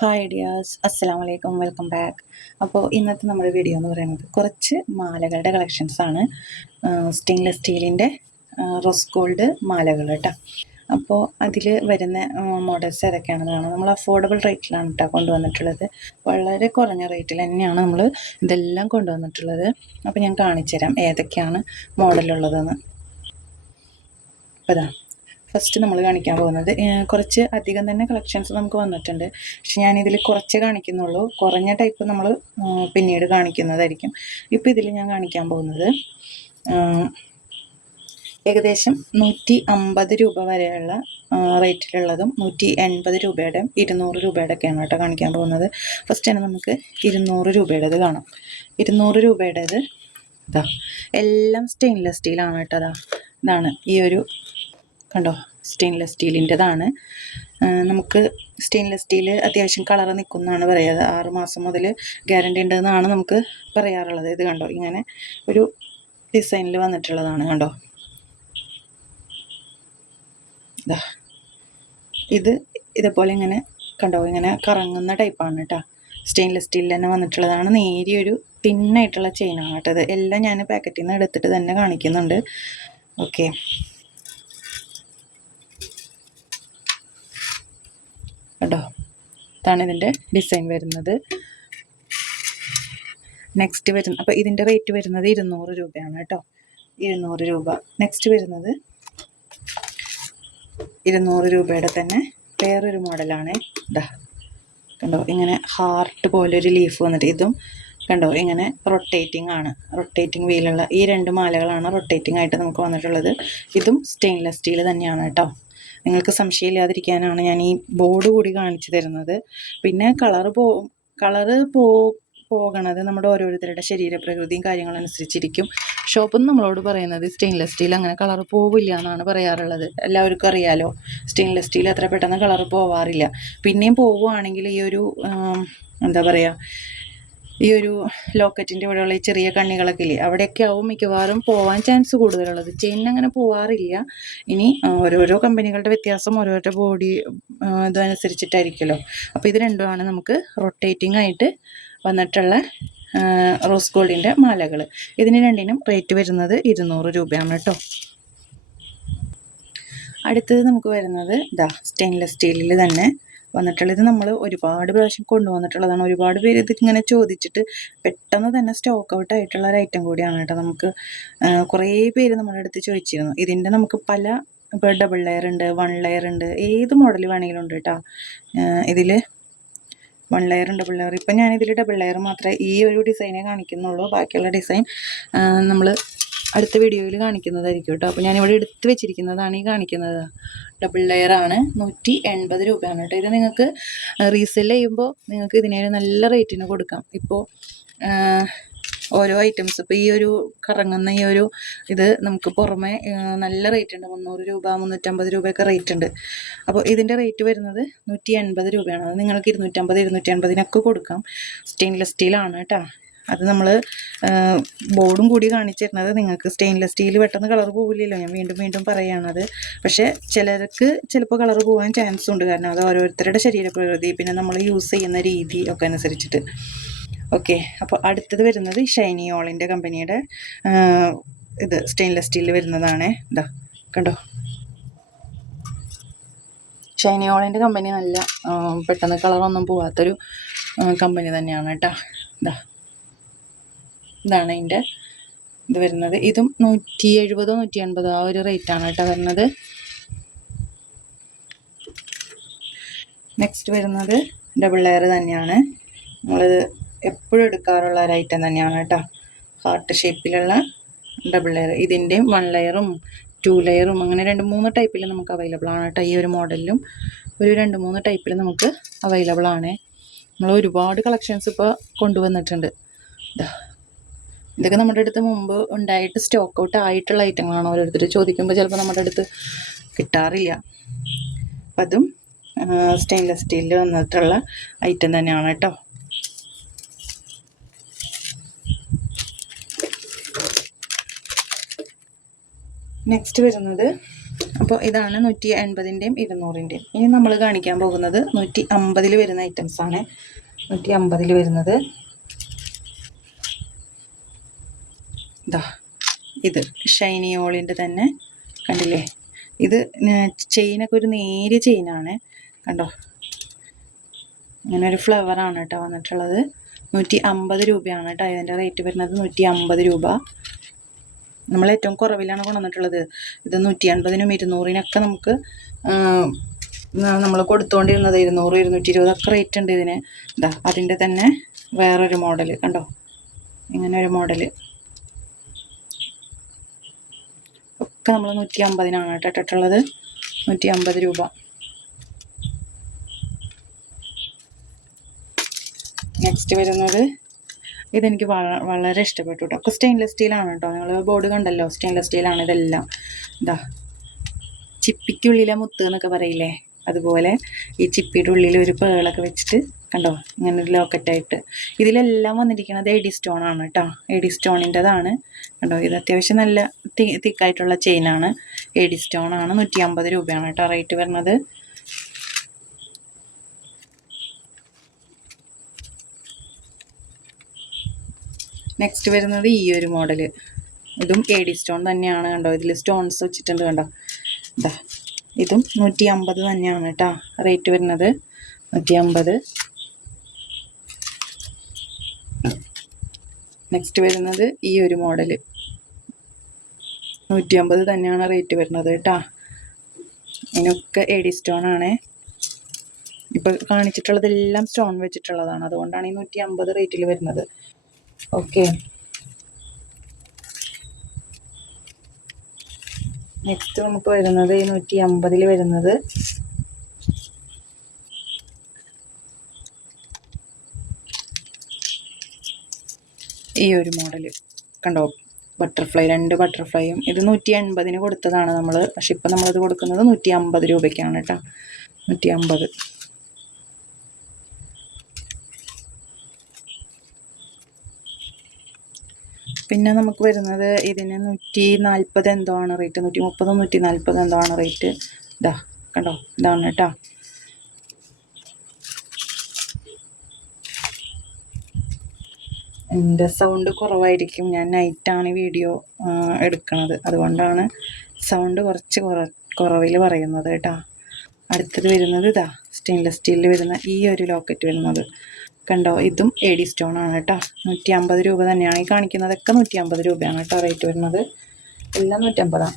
Hi dears, അസ്സലാമു അലൈക്കും, welcome back. അപ്പോൾ ഇന്നത്തെ നമ്മുടെ വീഡിയോ എന്ന് പറയുന്നത് കുറച്ച് മാലകളുടെ കളക്ഷൻസ് ആണ്. സ്റ്റെയിൻലെസ് സ്റ്റീലിൻ്റെ റോസ് ഗോൾഡ് മാലകൾ കേട്ടോ. അപ്പോൾ അതിൽ വരുന്ന മോഡൽസ് ഏതൊക്കെയാണെന്ന് കാണാം. നമ്മൾ അഫോർഡബിൾ റേറ്റിലാണ് കേട്ടോ കൊണ്ടുവന്നിട്ടുള്ളത്. വളരെ കുറഞ്ഞ റേറ്റിൽ തന്നെയാണ് നമ്മൾ ഇതെല്ലാം കൊണ്ടുവന്നിട്ടുള്ളത്. അപ്പോൾ ഞാൻ കാണിച്ചു തരാം ഏതൊക്കെയാണ് മോഡലുള്ളതെന്ന്. അപ്പോൾ ഇതാ ഫസ്റ്റ് നമ്മൾ കാണിക്കാൻ പോകുന്നത് കുറച്ച് അധികം തന്നെ കളക്ഷൻസ് നമുക്ക് വന്നിട്ടുണ്ട്. പക്ഷെ ഞാനിതിൽ കുറച്ചേ കാണിക്കുന്നുള്ളൂ. കുറഞ്ഞ ടൈപ്പ് നമ്മൾ പിന്നീട് കാണിക്കുന്നതായിരിക്കും. ഇപ്പോൾ ഇതിൽ ഞാൻ കാണിക്കാൻ പോകുന്നത് ഏകദേശം 150 രൂപ വരെയുള്ള റേറ്റിലുള്ളതും 180 രൂപയുടെയും 200 രൂപയുടെയൊക്കെയാണ് കേട്ടോ കാണിക്കാൻ പോകുന്നത്. ഫസ്റ്റ് തന്നെ നമുക്ക് 200 രൂപയുടേത് കാണാം. 200 രൂപയുടേത് ഇതാ, എല്ലാം സ്റ്റെയിൻലെസ് സ്റ്റീലാണ് കേട്ടോ. ഇതാണ് ഈ ഒരു കണ്ടോ, സ്റ്റെയിൻലെസ് സ്റ്റീലിൻ്റെതാണ്. നമുക്ക് സ്റ്റെയിൻലെസ് സ്റ്റീൽ അത്യാവശ്യം കളർ നിൽക്കുന്നതാണ് പറയുന്നത്. 6 മാസം മുതൽ ഗ്യാരണ്ടി ഉണ്ടെന്നാണ് നമുക്ക് പറയാറുള്ളത്. ഇത് കണ്ടോ, ഇങ്ങനെ ഒരു ഡിസൈനിൽ വന്നിട്ടുള്ളതാണ് കണ്ടോ. ഇത് ഇതേപോലെ ഇങ്ങനെ കണ്ടോ, ഇങ്ങനെ കറങ്ങുന്ന ടൈപ്പാണ് കേട്ടോ. സ്റ്റെയിൻലെസ് സ്റ്റീലിൽ തന്നെ വന്നിട്ടുള്ളതാണ്. നേരിയൊരു തിന്നായിട്ടുള്ള ചെയിനാണ് കേട്ടോ. ഇത് എല്ലാം ഞാൻ പാക്കറ്റിൽ നിന്ന് എടുത്തിട്ട് തന്നെ കാണിക്കുന്നുണ്ട്. ഓക്കെ, കേട്ടോ, ഇതാണ് ഇതിൻ്റെ ഡിസൈൻ വരുന്നത്. നെക്സ്റ്റ് വരുന്ന, അപ്പോൾ ഇതിൻ്റെ റേറ്റ് വരുന്നത് 200 രൂപയാണ് കേട്ടോ. 200 രൂപ. നെക്സ്റ്റ് വരുന്നത് 200 രൂപയുടെ തന്നെ വേറൊരു മോഡലാണ്. ഇതാ കണ്ടോ, ഇങ്ങനെ ഹാർട്ട് പോലൊരു ലീഫ് വന്നിട്ട്, ഇതും കണ്ടോ ഇങ്ങനെ റൊട്ടേറ്റിംഗ് ആണ്. റൊട്ടേറ്റിംഗ് വീലുള്ള ഈ 2 മാലകളാണ് റൊട്ടേറ്റിംഗ് ആയിട്ട് നമുക്ക് വന്നിട്ടുള്ളത്. ഇതും സ്റ്റെയിൻലെസ് സ്റ്റീൽ തന്നെയാണ് കേട്ടോ. നിങ്ങൾക്ക് സംശയമില്ലാതിരിക്കാനാണ് ഞാൻ ഈ ബോർഡ് കൂടി കാണിച്ചു തരുന്നത്. പിന്നെ കളറ് പോകണത് നമ്മുടെ ഓരോരുത്തരുടെ ശരീരപ്രകൃതിയും കാര്യങ്ങളനുസരിച്ചിരിക്കും. ഷോപ്പിൽ നമ്മളോട് പറയുന്നത് സ്റ്റെയിൻലെസ് സ്റ്റീൽ അങ്ങനെ കളർ പോവില്ല എന്നാണ് പറയാറുള്ളത്. എല്ലാവർക്കും അറിയാലോ, സ്റ്റെയിൻലെസ് സ്റ്റീൽ അത്ര പെട്ടെന്ന് കളർ പോവാറില്ല. പിന്നെയും പോവുകയാണെങ്കിൽ ഈ ഒരു എന്താ പറയുക, ഈ ഒരു ലോക്കറ്റിൻ്റെ ഇവിടെയുള്ള ഈ ചെറിയ കണ്ണികളൊക്കെ ഇല്ലേ, അവിടെയൊക്കെ ആവും മിക്കവാറും പോവാൻ ചാൻസ് കൂടുതലുള്ളത്. ചെയിൻ അങ്ങനെ പോവാറില്ല. ഇനി ഓരോരോ കമ്പനികളുടെ വ്യത്യാസം ഓരോരോ ബോഡി ഇതനുസരിച്ചിട്ടായിരിക്കുമല്ലോ. അപ്പോൾ ഇത് രണ്ടുമാണ് നമുക്ക് റൊട്ടേറ്റിംഗ് ആയിട്ട് വന്നിട്ടുള്ള റോസ് ഗോൾഡിൻ്റെ മാലകൾ. ഇതിന് രണ്ടിനും റേറ്റ് വരുന്നത് 200 രൂപയാണ് കേട്ടോ. അടുത്തത് നമുക്ക് വരുന്നത് ഇതാ, സ്റ്റെയിൻലെസ് സ്റ്റീലിൽ തന്നെ വന്നിട്ടുള്ളത്. ഇത് നമ്മൾ ഒരുപാട് പ്രാവശ്യം കൊണ്ടുവന്നിട്ടുള്ളതാണ്. ഒരുപാട് പേര് ഇതിങ്ങനെ ചോദിച്ചിട്ട് പെട്ടെന്ന് തന്നെ സ്റ്റോക്ക് ഔട്ട് ആയിട്ടുള്ള ഒരു ഐറ്റം കൂടിയാണ് കേട്ടോ. നമുക്ക് കുറേ പേര് നമ്മുടെ അടുത്ത് ചോദിച്ചിരുന്നു. ഇതിൻ്റെ നമുക്ക് പല, ഇപ്പോൾ ഡബിൾ ലെയർ ഉണ്ട്, 1 ലെയർ ഉണ്ട്, ഏത് മോഡൽ വേണമെങ്കിലും ഉണ്ട് കേട്ടോ. ഇതിൽ 1 ലെയർ ഡബിൾ ലെയർ. ഇപ്പം ഞാനിതിൽ ഡബിൾ ലെയർ മാത്രമേ ഈ ഒരു ഡിസൈനേ കാണിക്കുന്നുള്ളൂ. ബാക്കിയുള്ള ഡിസൈൻ നമ്മൾ അടുത്ത വീഡിയോയിൽ കാണിക്കുന്നതായിരിക്കും കേട്ടോ. അപ്പോൾ ഞാനിവിടെ എടുത്ത് വെച്ചിരിക്കുന്നതാണ് ഈ കാണിക്കുന്നത്. ഡബിൾ ലെയർ ആണ്, 180 രൂപയാണ് കേട്ടോ. ഇത് നിങ്ങൾക്ക് റീസെല് ചെയ്യുമ്പോൾ നിങ്ങൾക്ക് ഇതിനെ നല്ല റേറ്റിന് കൊടുക്കാം. ഇപ്പോൾ ഓരോ ഐറ്റംസ്, ഇപ്പോൾ ഈ ഒരു കറങ്ങുന്ന ഈ ഒരു ഇത് നമുക്ക് പുറമെ നല്ല റേറ്റ് ഉണ്ട്. 300 രൂപ 350 രൂപയൊക്കെ റേറ്റ് ഉണ്ട്. അപ്പോൾ ഇതിൻ്റെ റേറ്റ് വരുന്നത് 180 രൂപയാണ്. അത് നിങ്ങൾക്ക് 250 280 കൊടുക്കാം. സ്റ്റെയിൻലെസ് സ്റ്റീലാണ് കേട്ടോ. അത് നമ്മൾ ബോർഡും കൂടി കാണിച്ചു തരുന്നത് നിങ്ങൾക്ക്. സ്റ്റെയിൻലെസ് സ്റ്റീൽ പെട്ടെന്ന് കളർ പോവില്ലല്ലോ, ഞാൻ വീണ്ടും വീണ്ടും പറയുകയാണത്. പക്ഷേ ചിലർക്ക് ചിലപ്പോൾ കളർ പോകാൻ ചാൻസ് ഉണ്ട്. കാരണം അത് ഓരോരുത്തരുടെ ശരീരപ്രകൃതി, പിന്നെ നമ്മൾ യൂസ് ചെയ്യുന്ന രീതി ഒക്കെ അനുസരിച്ചിട്ട്. ഓക്കെ, അപ്പോൾ അടുത്തത് വരുന്നത് ഷൈനി ഓളിൻ്റെ കമ്പനിയുടെ ഇത് സ്റ്റെയിൻലെസ് സ്റ്റീലിൽ വരുന്നതാണ്. ഇതാ കണ്ടോ, ഷൈനി ഓളിൻ്റെ കമ്പനി നല്ല പെട്ടെന്ന് കളറൊന്നും പോവാത്തൊരു കമ്പനി തന്നെയാണ് കേട്ടോ. ഇതാണ് ഇതിൻ്റെ ഇത് വരുന്നത്. ഇതും 170 180 ആ ഒരു റേറ്റാണ് കേട്ടോ വരുന്നത്. നെക്സ്റ്റ് വരുന്നത് ഡബിൾ ലെയർ തന്നെയാണ്. നമ്മളിത് എപ്പോഴും എടുക്കാറുള്ള ഒരു ഐറ്റം തന്നെയാണ് കേട്ടോ. ഹാർട്ട് ഷേപ്പിലുള്ള ഡബിൾ ലെയർ. ഇതിൻ്റെയും 1 ലെയറും 2 ലെയറും അങ്ങനെ 2-3 ടൈപ്പിൽ നമുക്ക് അവൈലബിൾ ആണ് കേട്ടോ. ഈ ഒരു മോഡലിലും ഒരു 2-3 ടൈപ്പിൽ നമുക്ക് അവൈലബിൾ ആണ്. നമ്മൾ ഒരുപാട് കളക്ഷൻസ് ഇപ്പോൾ കൊണ്ടുവന്നിട്ടുണ്ട്. ഇതൊക്കെ നമ്മുടെ അടുത്ത് മുമ്പ് ഉണ്ടായിട്ട് സ്റ്റോക്ക് ഔട്ട് ആയിട്ടുള്ള ഐറ്റങ്ങളാണ്. ഓരോരുത്തർ ചോദിക്കുമ്പോൾ ചിലപ്പോൾ നമ്മുടെ അടുത്ത് കിട്ടാറില്ല. അപ്പം അതും സ്റ്റെയിൻലെസ് സ്റ്റീലിൽ വന്നിട്ടുള്ള ഐറ്റം തന്നെയാണ് കേട്ടോ. നെക്സ്റ്റ് വരുന്നത് അപ്പോൾ ഇതാണ് 180ൻ്റെയും 200ൻ്റെയും. ഇനി നമ്മൾ കാണിക്കാൻ പോകുന്നത് 150 വരുന്ന ഐറ്റംസാണ്. 150 വരുന്നത് ഇതാ, ഇത് ഷൈനി ഓളിൻ്റെ തന്നെ കണ്ടില്ലേ. ഇത് ചെയിനൊക്കെ ഒരു നേരിയ ചെയിനാണ് കണ്ടോ. ഇങ്ങനെ ഒരു ഫ്ലവറാണ് കേട്ടോ വന്നിട്ടുള്ളത്. 150 രൂപയാണ് കേട്ടോ ഇതിൻ്റെ റേറ്റ് വരുന്നത്. 150 രൂപ. നമ്മൾ ഏറ്റവും കുറവിലാണ് കൊണ്ടുവന്നിട്ടുള്ളത്. ഇത് 150നും 200-നൊക്കെ നമുക്ക് നമ്മൾ കൊടുത്തുകൊണ്ടിരുന്നത് 200, 220 ഒക്കെ റേറ്റ് ഉണ്ട് ഇതിന്. ഇതാ അതിൻ്റെ തന്നെ വേറൊരു മോഡൽ കണ്ടോ, ഇങ്ങനെ ഒരു മോഡൽ ഒക്കെ നമ്മൾ 150-നാണ് കേട്ടോ ഇട്ടിട്ടുള്ളത്. 150 രൂപ. നെക്സ്റ്റ് വരുന്നത് ഇതെനിക്ക് വളരെ ഇഷ്ടപ്പെട്ടു കേട്ടോ. ഒക്കെ സ്റ്റെയിൻലെസ് സ്റ്റീലാണ് കേട്ടോ. നിങ്ങൾ ബോർഡ് കണ്ടല്ലോ, സ്റ്റെയിൻലെസ് സ്റ്റീലാണ് ഇതെല്ലാം. ഇതാ ചിപ്പിക്കുള്ളിലെ മുത്ത് എന്നൊക്കെ പറയില്ലേ, അതുപോലെ ഈ ചിപ്പിയുടെ ഉള്ളിൽ ഒരു പേളൊക്കെ വെച്ചിട്ട് കണ്ടോ, ഇങ്ങനെ ഒരു ലോക്കറ്റായിട്ട്. ഇതിലെല്ലാം വന്നിരിക്കുന്നത് എഡി സ്റ്റോൺ ആണ് കേട്ടോ. എഡി സ്റ്റോണിൻ്റെതാണ് കണ്ടോ. ഇത് അത്യാവശ്യം നല്ല തിക്കായിട്ടുള്ള ചെയിനാണ്. എഡി സ്റ്റോൺ ആണ്. 150 രൂപയാണ് കേട്ടോ റേറ്റ് വരുന്നത്. നെക്സ്റ്റ് വരുന്നത് ഈ ഒരു മോഡൽ. ഇതും എഡി സ്റ്റോൺ തന്നെയാണ് കണ്ടോ. ഇതിൽ സ്റ്റോൺസ് വെച്ചിട്ടുണ്ട് കണ്ടോ. ഇതാ ഇതും 150 തന്നെയാണ് കേട്ടോ റേറ്റ് വരുന്നത്. 150. നെക്സ്റ്റ് വരുന്നത് ഈ ഒരു മോഡൽ. 150 തന്നെയാണ് റേറ്റ് വരുന്നത് കേട്ടോ. ഇതിനൊക്കെ എഡി സ്റ്റോൺ ആണ്. ഇപ്പോൾ കാണിച്ചിട്ടുള്ളതെല്ലാം സ്റ്റോൺ വെച്ചിട്ടുള്ളതാണ്, അതുകൊണ്ടാണ് ഈ 150 റേറ്റിൽ വരുന്നത്. ഓക്കെ. നെക്സ്റ്റ് നമുക്ക് വരുന്നത് ഈ 150 വരുന്നത് ഈ ഒരു മോഡൽ കണ്ടോ. ബട്ടർഫ്ലൈ, 2 ബട്ടർഫ്ലൈയും. ഇത് 180-ന് കൊടുത്തതാണ് നമ്മൾ. പക്ഷെ ഇപ്പം നമ്മളത് കൊടുക്കുന്നത് 150 രൂപയ്ക്കാണ് കേട്ടോ. 150. പിന്നെ നമുക്ക് വരുന്നത് ഇതിന് 140 എന്തോ ആണ് റേറ്റ്. 130, 140 എന്തോ ആണ് റേറ്റ്. ഇതാ കണ്ടോ, ഇതാണ് കേട്ടോ. എൻ്റെ സൗണ്ട് കുറവായിരിക്കും. ഞാൻ നൈറ്റാണ് വീഡിയോ എടുക്കുന്നത്, അതുകൊണ്ടാണ് സൗണ്ട് കുറച്ച് കുറവിൽ പറയുന്നത് കേട്ടോ. അടുത്തത് വരുന്നത് ഇതാ സ്റ്റെയിൻലെസ് സ്റ്റീലിൽ വരുന്ന ഈ ഒരു ലോക്കറ്റ് വരുന്നത് കണ്ടോ. ഇതും എഡി സ്റ്റോൺ ആണ് കേട്ടോ. 150 രൂപ തന്നെയാണ്. ഈ കാണിക്കുന്നതൊക്കെ 150 രൂപയാണ് കേട്ടോ റേറ്റ് വരുന്നത്. എല്ലാം 150.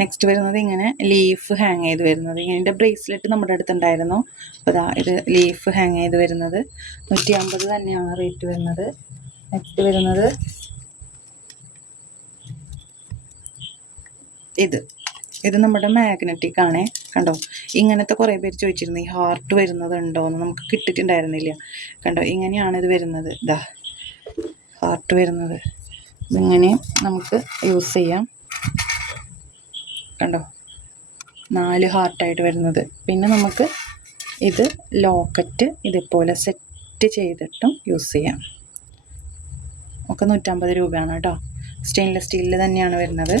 നെക്സ്റ്റ് വരുന്നത് ഇങ്ങനെ ലീഫ് ഹാങ് ചെയ്ത് വരുന്നത്. ഇങ്ങനെ ബ്രേസ്ലെറ്റ് നമ്മുടെ അടുത്തുണ്ടായിരുന്നു. അപ്പോൾ ഇതാ ഇത് ലീഫ് ഹാങ് ചെയ്ത് വരുന്നത് 150 തന്നെയാണ് റേറ്റ് വരുന്നത്. നെക്സ്റ്റ് വരുന്നത് ഇത് നമ്മുടെ മാഗ്നറ്റിക് ആണ് കണ്ടോ. ഇങ്ങനത്തെ കുറേ പേര് ചോദിച്ചിരുന്നു ഈ ഹാർട്ട് വരുന്നത് ഉണ്ടോയെന്ന്. നമുക്ക് കിട്ടിയിട്ടുണ്ടായിരുന്നില്ല കണ്ടോ. ഇങ്ങനെയാണ് ഇത് വരുന്നത്. ഇതാ ഹാർട്ട് വരുന്നത്. ഇതിങ്ങനെ നമുക്ക് യൂസ് ചെയ്യാം കണ്ടോ. 4 ഹാർട്ടായിട്ട് വരുന്നത്. പിന്നെ നമുക്ക് ഇത് ലോക്കറ്റ് ഇതേപോലെ സെറ്റ് ചെയ്തിട്ടും യൂസ് ചെയ്യാം. ഒക്കെ 150 രൂപയാണ് കേട്ടോ. സ്റ്റെയിൻലെസ് സ്റ്റീലിൽ തന്നെയാണ് വരുന്നത്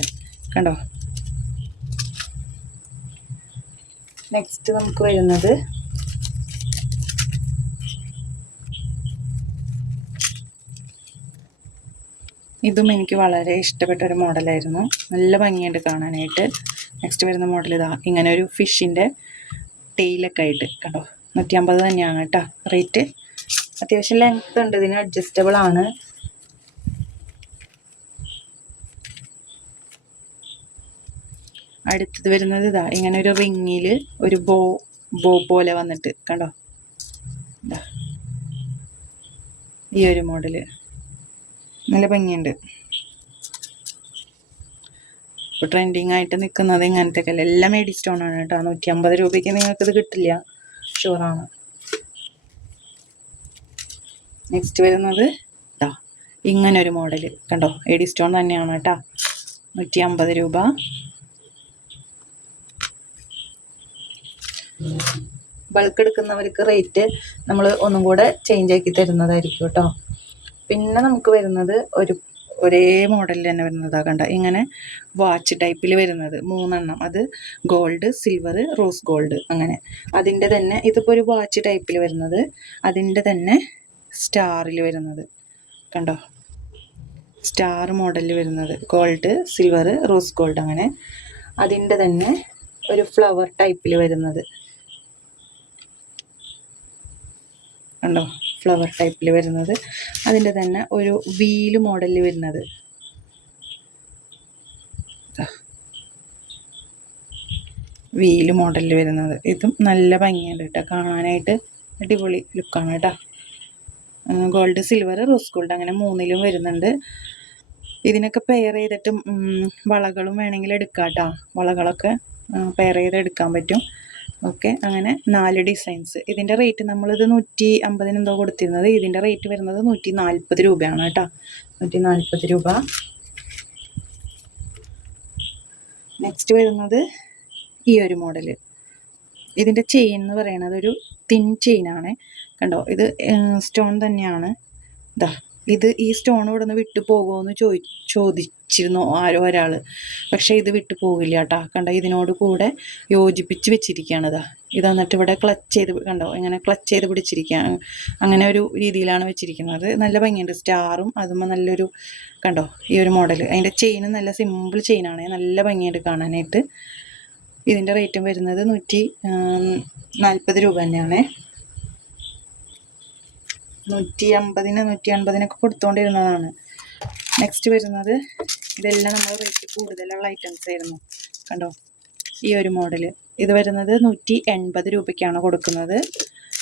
കണ്ടോ. നെക്സ്റ്റ് നമുക്ക് വരുന്നത് ഇതും എനിക്ക് വളരെ ഇഷ്ടപ്പെട്ട ഒരു മോഡലായിരുന്നു. നല്ല ഭംഗിയുണ്ട് കാണാനായിട്ട്. നെക്സ്റ്റ് വരുന്ന മോഡൽ ഇതാ ഇങ്ങനെ ഒരു ഫിഷിൻ്റെ ടെയിലൊക്കെ ആയിട്ട് കണ്ടോ. 150 തന്നെയാണ് കേട്ടോ റേറ്റ്. അത്യാവശ്യം ലെങ്ത് ഉണ്ട് ഇതിന്. അഡ്ജസ്റ്റബിൾ ആണ്. അടുത്തത് വരുന്നത് ഇതാ ഇങ്ങനെ ഒരു റിങ്ങിൽ ഒരു ബോ പോലെ വന്നിട്ട് കണ്ടോ. ഇതാ ഈ ഒരു മോഡല് നല്ല ഭംഗിയുണ്ട്. ഇപ്പോൾ ട്രെൻഡിങ് ആയിട്ട് നിൽക്കുന്നത് ഇങ്ങനത്തെ ഒക്കെ എല്ലാം എഡി സ്റ്റോൺ ആണ് കേട്ടോ. 150 രൂപയ്ക്ക് നിങ്ങൾക്കിത് കിട്ടില്ല, ഷുവറാണ്. നെക്സ്റ്റ് വരുന്നത് ഇതാ ഇങ്ങനൊരു മോഡൽ കണ്ടോ. എഡി സ്റ്റോൺ തന്നെയാണ് കേട്ടോ. 150 രൂപ. ബൾക്ക് എടുക്കുന്നവർക്ക് റേറ്റ് നമ്മൾ ഒന്നും കൂടെ ചേഞ്ച് ആക്കി തരുന്നതായിരിക്കും കേട്ടോ. പിന്നെ നമുക്ക് വരുന്നത് ഒരേ മോഡലിൽ തന്നെ വരുന്നതാണ് കണ്ട. ഇങ്ങനെ വാച്ച് ടൈപ്പിൽ വരുന്നത് 3 അത് ഗോൾഡ്, സിൽവർ, റോസ് ഗോൾഡ് അങ്ങനെ. അതിൻ്റെ തന്നെ ഇതിപ്പോൾ ഒരു വാച്ച് ടൈപ്പിൽ വരുന്നത്, അതിൻ്റെ തന്നെ സ്റ്റാറിൽ വരുന്നത് കണ്ടോ, സ്റ്റാർ മോഡലിൽ വരുന്നത് ഗോൾഡ്, സിൽവർ, റോസ് ഗോൾഡ് അങ്ങനെ. അതിൻ്റെ തന്നെ ഒരു ഫ്ലവർ ടൈപ്പിൽ വരുന്നത് കണ്ടോ, ഫ്ലവർ ടൈപ്പിൽ വരുന്നത്. അതിൻ്റെ തന്നെ ഒരു വീല് മോഡലിൽ വരുന്നത്, വീല് മോഡലിൽ വരുന്നത്. ഇതും നല്ല ഭംഗിയുണ്ട് കേട്ടോ, കാണാനായിട്ട് അടിപൊളി ലുക്കാണ് കേട്ടോ. ഗോൾഡ്, സിൽവർ, റോസ് ഗോൾഡ് അങ്ങനെ 3ലും വരുന്നുണ്ട്. ഇതിനൊക്കെ പെയർ ചെയ്തിട്ടും വളകളും വേണമെങ്കിൽ എടുക്കാം കേട്ടോ. വളകളൊക്കെ പെയർ ചെയ്ത് എടുക്കാൻ പറ്റും. ഓക്കെ, അങ്ങനെ 4 ഡിസൈൻസ്. ഇതിൻ്റെ റേറ്റ് നമ്മളിത് 150 എന്തോ കൊടുത്തിരുന്നത്, ഇതിൻ്റെ റേറ്റ് വരുന്നത് 140 രൂപയാണ് കേട്ടോ. 140 രൂപ. നെക്സ്റ്റ് വരുന്നത് ഈ ഒരു മോഡല്. ഇതിൻ്റെ ചെയിൻ എന്ന് പറയുന്നത് ഒരു തിൻ ചെയിനാണ് കണ്ടോ. ഇത് സ്റ്റോൺ തന്നെയാണ്. ഇതാ ഇത് ഈ സ്റ്റോൺ ഇവിടെ നിന്ന് വിട്ടു പോകുമോ ചോദിച്ചിരുന്നു ഒരാൾ. പക്ഷേ ഇത് വിട്ടു പോകില്ല കേട്ടോ. കണ്ടോ, ഇതിനോട് കൂടെ യോജിപ്പിച്ച് വെച്ചിരിക്കുകയാണ്. ഇത് എന്നിട്ട് ഇവിടെ ക്ലച്ച് ചെയ്ത് കണ്ടോ, ഇങ്ങനെ ക്ലച്ച് ചെയ്ത് പിടിച്ചിരിക്കുകയാണ്. അങ്ങനെ ഒരു രീതിയിലാണ് വെച്ചിരിക്കുന്നത്. നല്ല ഭംഗിയുണ്ട്. സ്റ്റാറും അതുമ്പോൾ നല്ലൊരു കണ്ടോ ഈ ഒരു മോഡൽ. അതിൻ്റെ ചെയിനും നല്ല സിമ്പിൾ ചെയിനാണ്, നല്ല ഭംഗിയുണ്ട് കാണാനായിട്ട്. ഇതിൻ്റെ റേറ്റും വരുന്നത് 140 രൂപ തന്നെയാണ്. 150 150 കൊടുത്തുകൊണ്ടിരുന്നതാണ്. നെക്സ്റ്റ് വരുന്നത് ഇതെല്ലാം നമ്മൾ റേറ്റ് കൂടുതലുള്ള ഐറ്റംസ് ആയിരുന്നു കണ്ടോ. ഈ ഒരു മോഡൽ ഇത് വരുന്നത് 180 രൂപയ്ക്കാണ് കൊടുക്കുന്നത്.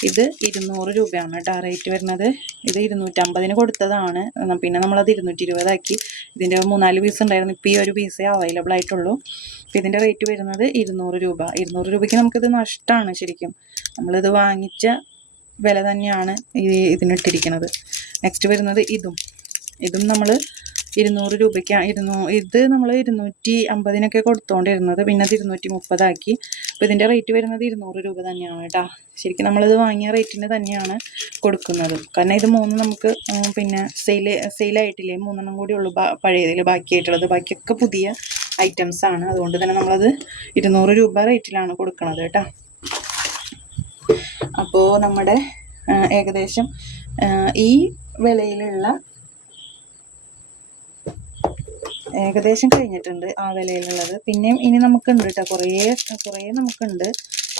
ഇത് 200 രൂപയാണ് കേട്ടോ റേറ്റ് വരുന്നത്. ഇത് 250 കൊടുത്തതാണ്, പിന്നെ നമ്മളത് 220 ആക്കി. ഇതിൻ്റെ 3-4 പീസ് ഉണ്ടായിരുന്നു, ഇപ്പോൾ ഈ ഒരു പീസേ അവൈലബിൾ ആയിട്ടുള്ളൂ. ഇതിൻ്റെ റേറ്റ് വരുന്നത് 200 രൂപ. 200 രൂപയ്ക്ക് നമുക്കിത് നഷ്ടമാണ് ശരിക്കും. നമ്മളിത് വാങ്ങിച്ച വില തന്നെയാണ് ഇതിനിട്ടിരിക്കുന്നത്. നെക്സ്റ്റ് വരുന്നത് ഇതും നമ്മൾ 200 രൂപയ്ക്കാണ്. ഇത് നമ്മൾ 250 കൊടുത്തുകൊണ്ടിരുന്നത്, പിന്നെ അത് 230 ആക്കി. അപ്പോൾ ഇതിൻ്റെ റേറ്റ് വരുന്നത് 200 രൂപ തന്നെയാണ് കേട്ടോ. ശരിക്കും നമ്മളിത് വാങ്ങിയ റേറ്റിന് തന്നെയാണ് കൊടുക്കുന്നത്. കാരണം ഇത് 3 നമുക്ക് പിന്നെ സെയിലായിട്ടില്ലേ, 3 കൂടി ഉള്ളൂ പഴയതിൽ ബാക്കിയായിട്ടുള്ളത്. ബാക്കിയൊക്കെ പുതിയ ഐറ്റംസാണ്. അതുകൊണ്ട് തന്നെ നമ്മളത് 200 രൂപ റേറ്റിലാണ് കൊടുക്കുന്നത് കേട്ടോ. അപ്പോൾ നമ്മുടെ ഏകദേശം ഈ വിലയിലുള്ള ഏകദേശം കഴിഞ്ഞിട്ടുണ്ട് ആ വിലയിലുള്ളത്. പിന്നെയും ഇനി നമുക്കുണ്ട് കേട്ടോ, കുറേ നമുക്കുണ്ട്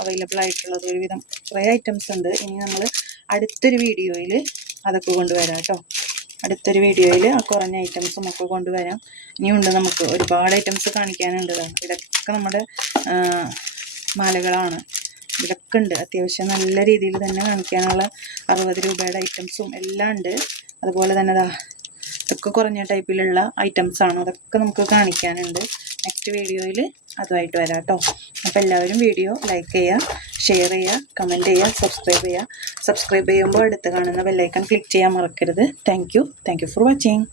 അവൈലബിൾ ആയിട്ടുള്ളത്. ഒരുവിധം കുറേ ഐറ്റംസ് ഉണ്ട്. ഇനി നമ്മൾ അടുത്തൊരു വീഡിയോയിൽ അതൊക്കെ കൊണ്ടുവരാം കേട്ടോ. അടുത്തൊരു വീഡിയോയിൽ ആ കുറഞ്ഞ ഐറ്റംസും ഒക്കെ കൊണ്ടുവരാം. ഇനിയുണ്ട് നമുക്ക് ഒരുപാട് ഐറ്റംസ് കാണിക്കാനുണ്ട്. ഇതൊക്കെ നമ്മുടെ മാലകളാണ്. ഇതൊക്കെ ഉണ്ട് അത്യാവശ്യം നല്ല രീതിയിൽ തന്നെ കാണിക്കാനുള്ള 60 രൂപയുടെ ഐറ്റംസും എല്ലാം ഉണ്ട്. അതുപോലെ തന്നെ ഇതൊക്കെ കുറഞ്ഞ ടൈപ്പിലുള്ള ഐറ്റംസാണ്. അതൊക്കെ നമുക്ക് കാണിക്കാനുണ്ട്. നെക്സ്റ്റ് വീഡിയോയിൽ അതുമായിട്ട് വരാം കേട്ടോ. അപ്പോൾ എല്ലാവരും വീഡിയോ ലൈക്ക് ചെയ്യുക, ഷെയർ ചെയ്യുക, കമൻറ്റ് ചെയ്യുക, സബ്സ്ക്രൈബ് ചെയ്യുക. സബ്സ്ക്രൈബ് ചെയ്യുമ്പോൾ അടുത്ത് കാണുന്ന ബെല്ലൈക്കൺ ക്ലിക്ക് ചെയ്യാൻ മറക്കരുത്. Thank you for watching.